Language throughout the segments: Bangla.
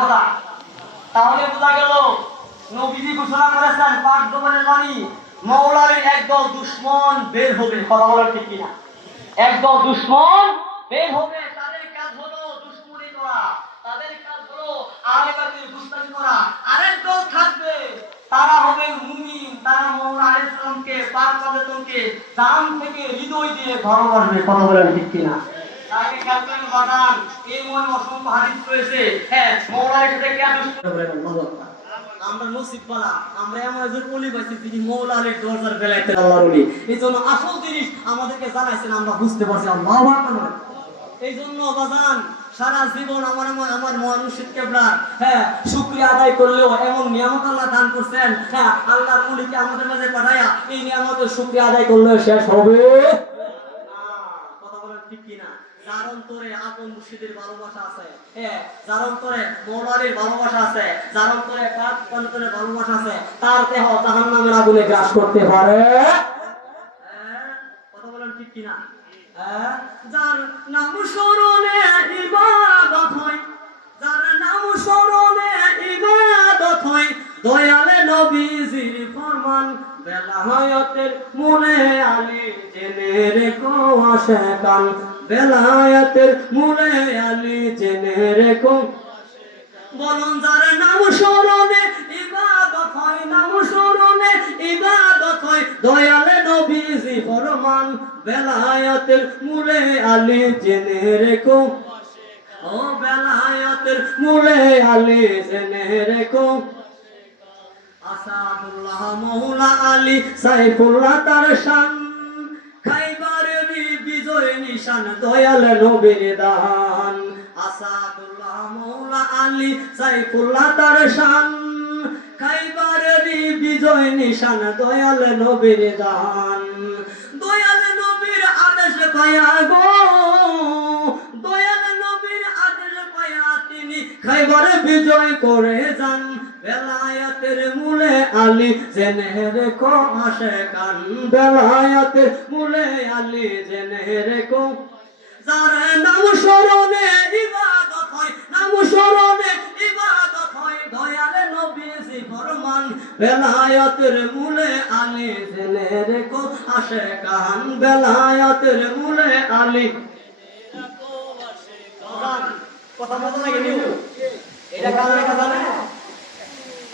কথা। তাহলে বোঝা গেল, নবীজি ঘোষণা করেছেন, পাক মৌলারের একদল দুশ্মন বের হবে। কথা বলার ঠিক কিনা? একদল দুশ্মন বের হবে। তাদের কাজ হলো দুশ্মনী করা। তাদের কাজ হলো গুস্তানি করা। আরেক দল থাকবে, তারা হবে মুমিন। তারা মৌলা আলাইহিস সালামকে, পাক পাবেতনকে দাম থেকে হৃদয় দিয়ে ভালোবাসবে। কথা বলেন ঠিক কিনা? তাকে খেয়াল করেন এই মনে অসংখ্য হাদিস রয়েছে। হ্যাঁ মৌলার সাথে কেন আমরা নসিব পালা আমরা এমন একজন অলি পাইছি তিনি মৌলা আলীর দরজার বেলাইতে আল্লাহর অলি। এই জন্য আসল জিনিস আমাদেরকে জানাইছেন আমরা বুঝতে পারছি আল্লাহ এই জন্য বাজান সারা জীবন আমার আমার আমার কেবলা হ্যাঁ শুক্রিয়া আদায় করলেও এমন নিয়ামত আল্লাহ দান করছেন হ্যাঁ আল্লাহর আমাদের মাঝে পাঠায়া এই নিয়ামতের শুক্রিয়া আদায় করলেও শেষ হবে। ঠিক কিনা? যার অন্তরে আপন মুর্শিদের ভালোবাসা আছে হ্যাঁ যার অন্তরে মৌলালির ভালোবাসা আছে যার অন্তরে পাক অন্তরে ভালোবাসা আছে তার দেহ জাহান নামের আগুনে গ্রাস করতে পারে? হ্যাঁ, কথা বলেন ঠিক কিনা? হ্যাঁ, যার নাম স্মরণে ইবাদত হয় যার নাম স্মরণে ইবাদত হয় দয়ালে নবীজির ফরমান বেলাহায়াতের মনে আলী জেনে রেখো আসে কান বেলাহায়াতের মনে আলী জেনে রেখো বলুন যার নাম স্মরণে ইবাদত হয়, নাম স্মরণে ইবাদত হয়, দয়ালে নবীজি ফরমান। বেলায়াতের মূলে আলী জেনে রেখো ও বেলায়াতের মূলে আলী জেনে রেখো আসাদুল্লাহ মৌলা আলী সাইফুল্লাহ তার শান। খাইবার বিজয় নিশান, দয়াল নবীর দান। আসাদুল্লাহ মৌলা আলী সাইফুল্লাহ তার শান। খাইবার বিজয় নিশান, দয়াল নবীর দান। দয়াল নবীর আদেশ পায়া গো। দয়াল নবীর আদেশ পায়া তিনি খাইবার বিজয় করে যান। বেলায়াতের মূলে আলী জেনে রেখো আসে কান। বেলায়াতের মূলে আলী জেনে রেখো যার নাম স্মরণে ইবাদত হয় নাম স্মরণে ইবাদত হয় দয়ালে নবীজি ফরমান। বেলায়াতের মূলে আলী জেনে রেখো আসে কান। বেলায়াতের মূলে আলী কথা মতো নাকি এটা জানে?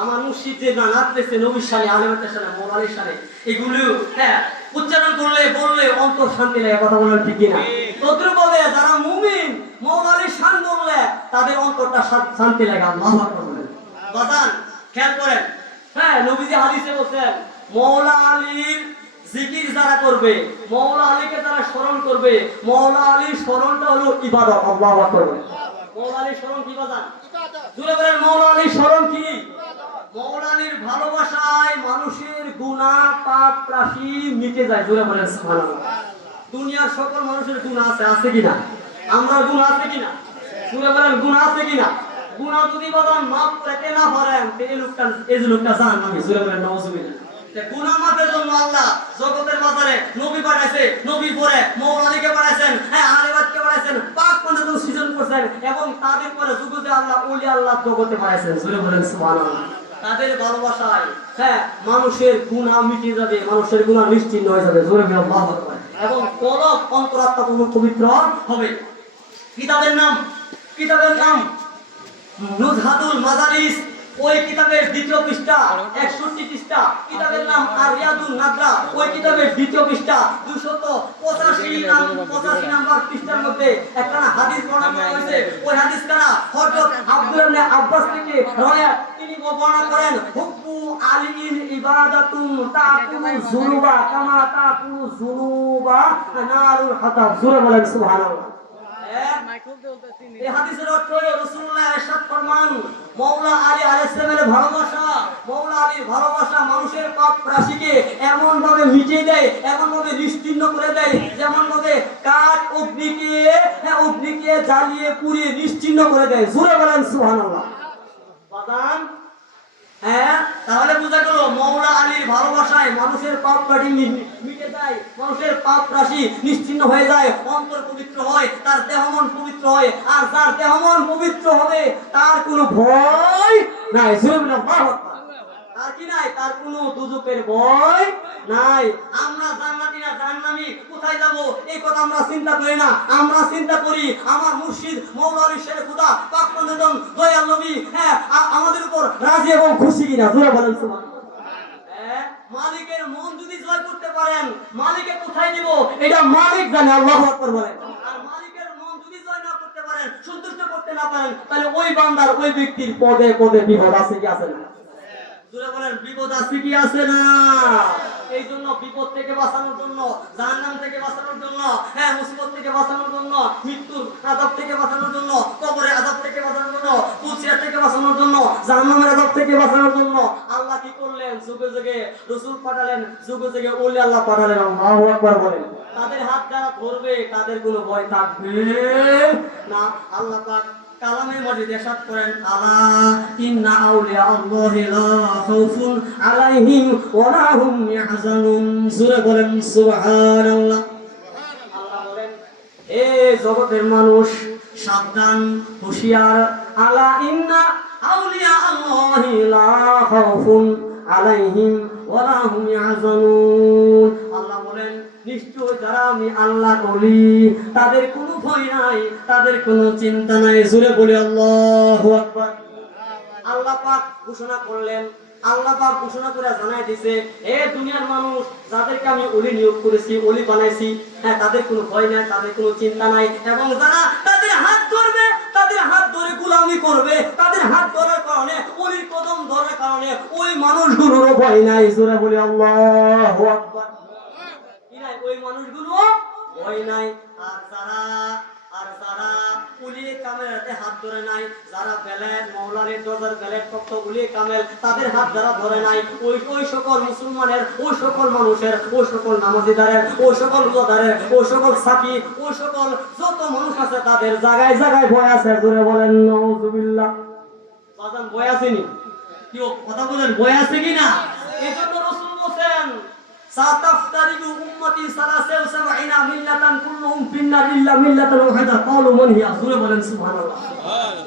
আমার মুর্শিদ যে পেয়েছে নবীর সানে আলেমের সানে মোলালির সানে এগুলো হ্যাঁ উচ্চারণ করলে বললে অন্তর শান্তি লাগে কথা বলেন ঠিক কিনা? তদ্রুপ বলে যারা মুমিন মৌলালির শান বললে তাদের অন্তরটা শান্তি লাগে আল্লাহ বলেন। বাজান খেয়াল করেন। হ্যাঁ নবীজি হাদিসে বলছেন মৌলা আলীর জিকির যারা করবে মৌলা আলীকে যারা স্মরণ করবে মৌলা আলীর স্মরণটা হলো ইবাদত আল্লাহ বলেন। মৌলা আলীর স্মরণ কি বাজান? জুড়ে বলেন মৌলা আলীর স্মরণ কি? মৌলানির ভালোবাসায় মানুষের গুনাহ পাপ রাশি মিটে যায়, জোরে সুবহানাল্লাহ। দুনিয়ার সকল মানুষের গুনাহ আছে আছে কিনা? আমরা গুনাহ আছে কিনা? জোরে বলেন গুনাহ আছে কিনা? গুনাহ যদি করতে না পারেন এই লোকটা এই লোকটা আমি জোরে বলেন গুনাহ মাফের জন্য আল্লাহ জগতের মাঝারে নবী পাঠাইছে, নবী পরে মৌলানিকে পাঠাইছেন হ্যাঁ আলিবাদকে পাঠাইছেন সৃজন করছেন, এবং তাদের পরে যুগতে আল্লাহ ওলি আল্লাহ জগতে পাঠাইছেন, জোরে বলেন সুবহানাল্লাহ। তাদের ভালোবাসায় হ্যাঁ মানুষের গুণা মিটে যাবে, মানুষের গুণা নিশ্চিন্ন হয়ে যাবে। জোরে এবং কলব অন্তরাত্মা পূর্ণ পবিত্র হবে। কিতাবের নাম? কিতাবের নাম? নুজহাতুল মাজারিস ওই কিতাবের দ্বিতীয় পৃষ্ঠা, একষট্টি পৃষ্ঠা। কিতাবের নাম? আর রিয়াদুল ওই কিতাবের দ্বিতীয় পৃষ্ঠা দুশত পঁচাশি নাম, পঁচাশি নাম্বার পৃষ্ঠার মধ্যে একটা হাদিস বর্ণনা হয়েছে। ওই হাদিস কারা? হযরত আব্দুল আব্বাস থেকে তিনি বর্ণনা করেন, হুব্বু আলিন ইবাদাতুন তাকুলু যুনুবা কামা তাকুলু যুনুবা নারুল হাতাব। জোরে বলেন, সুবহানাল্লাহ। হ্যাঁ? জ্বালিয়ে পুড়িয়ে নিশ্চিহ্ন করে দেয়। জোরে বলেন, সুবহানাল্লাহ। হ্যাঁ? তাহলে বোঝা গেল মৌলা আলীর ভালোবাসায় মানুষের পাপ কাঠি মিটে যায়, মানুষের পাপ রাশি নিশ্চিন্ন হয়ে যায়, অন্তর পবিত্র হয়, তার দেহ মন পবিত্র হয়, আর যার দেহ মন পবিত্র হবে, তার কোনো ভয় নাই। তার কি নাই? তার কোনো দুজকের ভয় নাই। আমরা জান্নাতি না কোথায় যাব? এই কথা আমরা চিন্তা করি না। আমরা চিন্তা করি আমার মুর্শিদ দয়াল নবী হ্যাঁ আমাদের উপর রাজি এবং খুশি কিনা? জোরে বলেন মালিকের মন যদি জয় করতে পারেন মালিকে কোথায় দিব এটা মালিক জানে আকবার বলেন আর মালিকের মন যদি জয় না করতে পারেন, সন্তুষ্ট করতে না পারেন, তাহলে ওই বান্দার ওই ব্যক্তির পদে পদে বিপদ আছে কি আছে না? জোরে বলেন, বিপদ আছে কি আছে না? এই জন্য বিপদ থেকে বাঁচানোর জন্য, জাহান্নাম থেকে বাঁচানোর জন্য হ্যাঁ মুসিবত থেকে বাঁচানোর জন্য, মৃত্যুর আযাব থেকে বাঁচানোর জন্য, কবরের আযাব থেকে বাঁচানোর জন্য কুচিয়া থেকে বাঁচানোর জন্য, জাহান্নামের আযাব থেকে বাঁচানোর জন্য আল্লাহ কি করলেন? যুগে যুগে রসুল পাঠালেন, যুগে যুগে ওলি আল্লাহ পাঠালেন। আল্লাহু আকবার বলেন। তাদের হাত যারা ধরবে তাদের কোনো ভয় থাকবে। না, আল্লাহ মধ্যে দেশাত করেন, আলা ইন্না বলেন আল্লাহ বলেন, এ জগতের মানুষ, সাবধান, হুঁশিয়ার। আলা ইন্না আউলিয়া আলাইহিম আল্লাহ বলেন নিশ্চয় যারা আমি আল্লাহ বলি তাদের কোনো ভয় নাই, তাদের কোনো চিন্তা নাই। জুড়ে বলি, আল্লাহু আল্লাহ পাক ঘোষণা করলেন, আল্লাহ পাক ঘোষণা করে জানাই দিছে, এ দুনিয়ার মানুষ, যাদেরকে আমি ওলি নিয়োগ করেছি, ওলি বানাইছি হ্যাঁ তাদের কোনো ভয় নাই, তাদের কোনো চিন্তা নাই, এবং যারা তাদের হাত ধরবে, তাদের হাত ধরে গুলামি করবে, তাদের হাত ধরার কারণে, ওলির কদম ধরার কারণে, ওই মানুষগুলোরও ভয় নাই। জোরে বলি, আল্লাহু আকবার। ওই মানুষগুলো ভয় নাই। আর যারা আর যারা উলিয়ে হাতে হাত ধরে নাই, যারা বেলেট মৌলানের দরজার বেলেট পক্ষ উলিয়ে কামেল, তাদের হাত যারা ধরে নাই, ওই ওই সকল মুসলমানের, ওই সকল মানুষের, ওই সকল নামাজিদারের, ওই সকল রোজাদারের, ওই সকল সাকি, ওই সকল যত মানুষ আছে তাদের জায়গায় জায়গায় ভয় আছে, জোরে বলেন নওজুবিল্লাহ বাজান, ভয় আসেনি কেউ কথা বলেন, ভয় আছে কি না এই জন্য হিয়া? জোরে বলেন সুবহানাল্লাহ।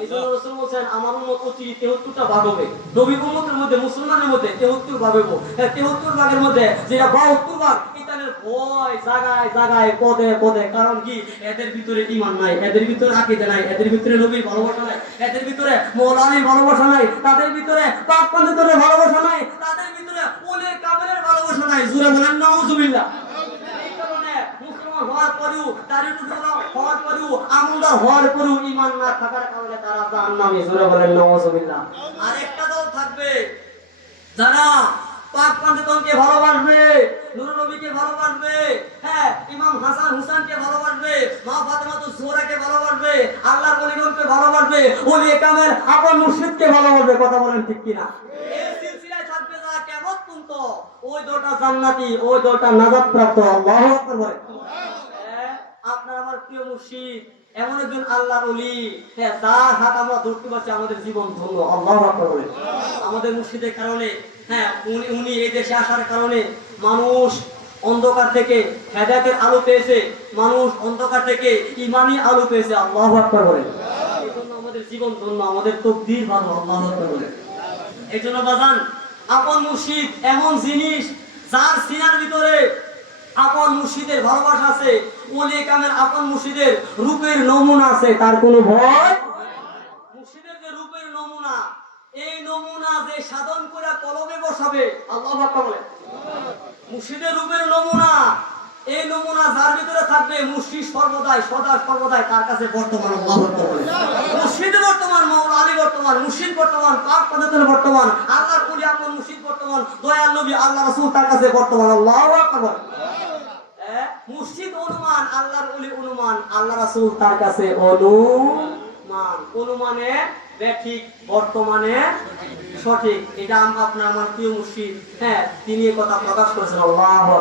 এই জন্য রসুল আমার উম্মত অতি 73টা ভাগ হবে। নবী উম্মতের মধ্যে, মুসলমানের মধ্যে 73 ভাগ হবে 73 ভাগের মধ্যে যেটা 72 ভাগ ইতানের ভয় জায়গায় জায়গায় পদে পদে। কারণ কি? এদের ভিতরে ঈমান নাই, এদের ভিতরে আকীদা নাই, এদের ভিতরে নবীর ভালোবাসা নাই, এদের ভিতরে মৌলানির ভালোবাসা নাই, তাদের ভিতরে ভালোবাসা নাই তাদের ভিতরে ওলে কামেলের ভালোবাসা নাই জুরে নাউজুবিল্লাহ। ভালোবাসবে হ্যাঁ ইমাম হাসান ভালোবাসবে, মা ভালোবাসবে ভালোবাসবে ভালোবাসবে, কথা বলেন ঠিক কিনা সিলসিলায় থাকবে যারা কেমন পর্যন্ত ওই দলটা জান্নাতি ওই দলটা নাজাত প্রাপ্ত আকবার হ্যাঁ, আপনার আমার প্রিয় মুর্শিদ এমন একজন হ্যাঁ হাত আমরা ধরতে পারছি আমাদের জীবন ধন্য আকবার আমাদের মুর্শিদের কারণে হ্যাঁ উনি উনি এই দেশে আসার কারণে মানুষ অন্ধকার থেকে হেদায়েতের আলো পেয়েছে মানুষ অন্ধকার থেকে ইমানি আলো পেয়েছে আল্লাহু আকবার বলে। আমাদের জীবন ধন্য আমাদের তকদির ভালো আল্লাহু আকবার বলে। এই জন্য বাজান আপন মুর্শিদ, এমন জিনিস যার সিনার ভিতরে আপন মুর্শিদের ভালোবাসা আছে, ওলি কামের আপন মুর্শিদের রূপের নমুনা আছে, তার কোনো ভয়? মুর্শিদের যে রূপের নমুনা, এই নমুনা যে সাধন করে কলমে বসাবে, আল্লাহ মুর্শিদের রূপের নমুনা, এই নমুনা যার ভিতরে থাকবে মুর্শিদ সর্বদাই, সদা সর্বদাই তার কাছে বর্তমান, আল্লাহ আকবার মুর্শিদ বর্তমান, মাওলা আলী বর্তমান, মুর্শিদ বর্তমান, পাক পদার্থ বর্তমান আল্লাহর অনুমান বর্তমানে সঠিক। এটা আপনার আমার প্রিয় মুর্শিদ। হ্যাঁ তিনি কথা প্রকাশ করেছেন, আল্লাহু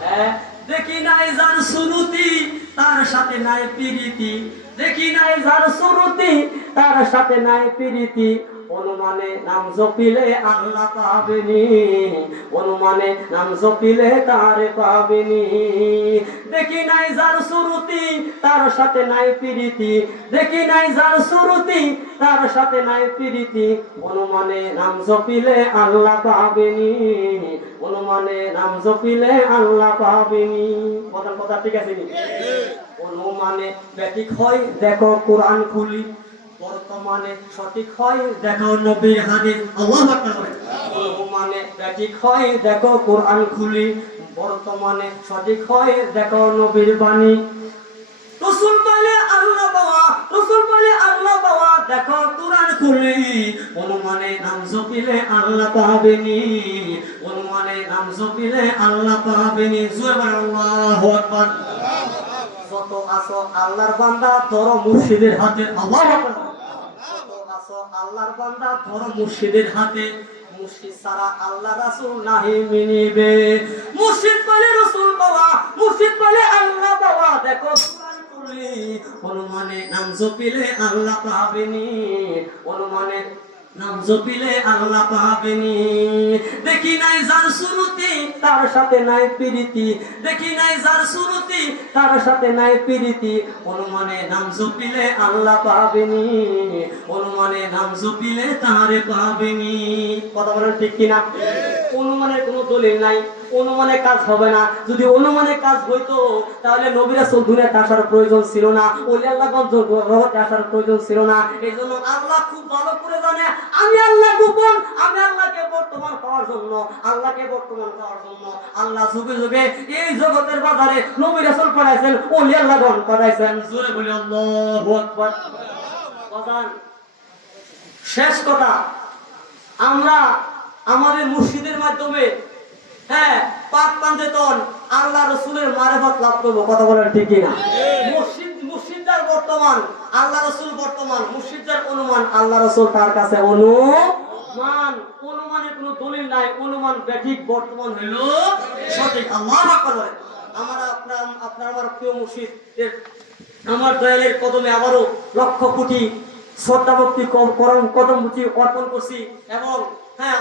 হ্যাঁ দেখি নাই যার সুরতি, তার সাথে নাই প্রীতি। দেখি নাই যার সুরতি, তার সাথে নাই প্রীতি। অনুমানে নাম জপিলে আল্লাহ পাবেনি। অনুমানে নাম জপিলে তারে পাবেনি। দেখি নাই যার সুরতি তার সাথে নাই প্রীতি। দেখি নাই যার সুরতি তার সাথে নাই প্রীতি। অনুমানে নাম জপিলে আল্লাহ পাবেনি। অনুমানে নাম জপিলে আল্লাহ পাবেনি। কথা কথা ঠিক আছে নি অনুমানে ব্যাটিক হয় দেখো কোরআন খুলি। বর্তমানে সঠিক হয়, দেখো নবীর হাদিস, আল্লাহু। অনুমানে ব্যাটিক হয়, দেখো কোরআন খুলি। বর্তমানে সঠিক হয়, দেখো নবীর বাণী। রসুল বলে, আল্লাহ বাবা, রসুল বলে, আল্লাহ বাবা, দেখো কোরআন খুলি। অনুমানে নাম জপিলে আল্লাহ পাবেনি। অনুমানে নাম জপিলে আল্লাহ পাবেনি। জোরে আল্লাহু আকবার। যত আসো আল্লাহর বান্দা ধরো মুর্শিদের হাতে আল্লাহ আল্লাহর বান্দা ধরো মুর্শিদের হাতে। মুর্শিদ সারা আল্লাহ রাসূল নাহি মিনিবে। মুর্শিদ বলে রাসূল বাবা মুর্শিদ বলে আল্লাহ বাবা দেখো অনুমানে নাম জপিলে আল্লাহ পাবেনি। অনুমানে নাম জপিলে আল্লাহ পাবেনি। দেখি নাই যার শুরুতি তার সাথে নাই প্রীতি। দেখি নাই যার শুরুতি তার সাথে নাই প্রীতি। অনুমানে নাম জপিলে আল্লাহ পাবেনি। অনুমানে নাম জপিলে তারে পাবেনি। কথা বলেন ঠিক কিনা? অনুমানের কোনো দলিল নাই অনুমানে কাজ হবে না। যদি অনুমানে কাজ হইতো, তাহলে নবীরা দুনিয়াতে আসার প্রয়োজন ছিল না, ওলি আল্লাহগঞ্জ জগতে আসার প্রয়োজন ছিল না। এই জন্য আল্লাহ খুব ভালো করে জানে, আমি আল্লাহ গোপন, আমি আল্লাহকে বর্তমান পাওয়ার জন্য, আল্লাহকে বর্তমান পাওয়ার জন্য। আল্লাহ যুগে যুগে এই জগতের বাজারে নবী রাসূল পাঠাইছেন, ওলি আল্লাহগণ পাঠাইছেন। শেষ কথা, আমরা আমাদের মুর্শিদের মাধ্যমে হ্যাঁ পাক পাঞ্জেতন আল্লাহ রসুলের মারেফত লাভ করব, কথা বলেন ঠিক না বর্তমান আল্লাহ রসুল বর্তমান অনুমান আল্লাহ রসুল তার কাছে অনুমান। কোনো দলিল নাই, অনুমান ব্যাঠিক বর্তমান হইল সঠিক। আল্লাহ আমার আপনার আপনার আমার প্রিয় মুর্শিদ আমার দয়ালের কদমে আবারও লক্ষ কোটি শ্রদ্ধা ভক্তি কদম অর্পণ করছি এবং হ্যাঁ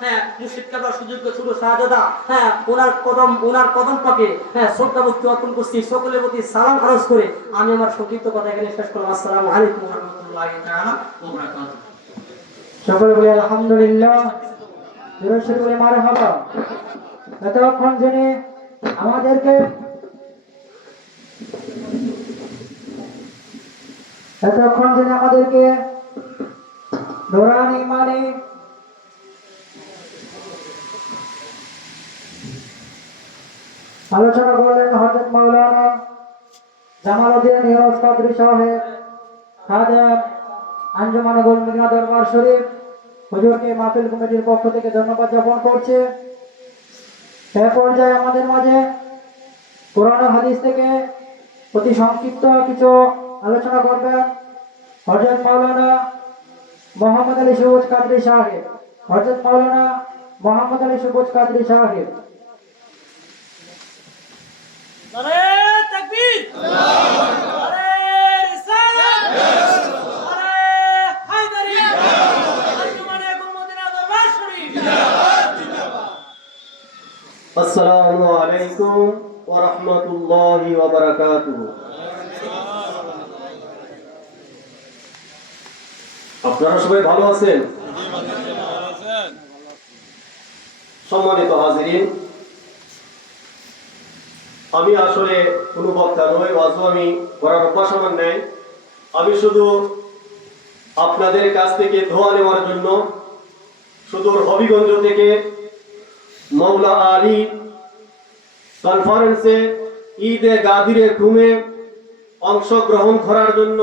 হ্যাঁ হ্যাঁ হ্যাঁ সকলের প্রতি সালাম করে আমি আমার সংক্ষিপ্ত কথা এখানে শেষ আসসালামু আলাইকুম সকলে বলি, আলহামদুলিল্লাহ। জেনে আমাদেরকে এতক্ষণ জেনে আমাদেরকে দৌড়ানি মানে? আলোচনা করলেন হজরত মাওলানা জামালউদ্দিন নিরজ কাদরি সাহেব, খাদেম আঞ্জুমানে গোল মিনা দরবার শরীফ। হুজুরকে মাহফিল কমিটির পক্ষ থেকে ধন্যবাদ জ্ঞাপন করছে। এ পর্যায়ে আমাদের মাঝে কোরআন হাদিস থেকে অতি সংক্ষিপ্ত কিছু আলোচনা করবেন। হজরত মাওলানা মোহাম্মদ আলী সবুজ কাদরি সাহেব হজরত মাওলানা মোহাম্মদ আলী সবুজ কাদরি সাহেব নারে তাকবীর নারে রিসালাত নারে হায়দারি আঞ্জুমানে গুলমদিনা দরবার শরীফ আসসালামু আলাইকুম ওয়া রাহমাতুল্লাহি ওয়া বারাকাতুহু আপনারা সবাই ভালো আছেন? সম্মানিত হাজিরিন, আমি আসলে কোনো বক্তা নই অথবা আমি করার অভ্যাস আমার নেই। আমি শুধু আপনাদের কাছ থেকে ধোয়া নেওয়ার জন্য সুদূর হবিগঞ্জ থেকে মৌলা আলী কনফারেন্সে ঈদে গাদিরে ঘুমে অংশগ্রহণ করার জন্য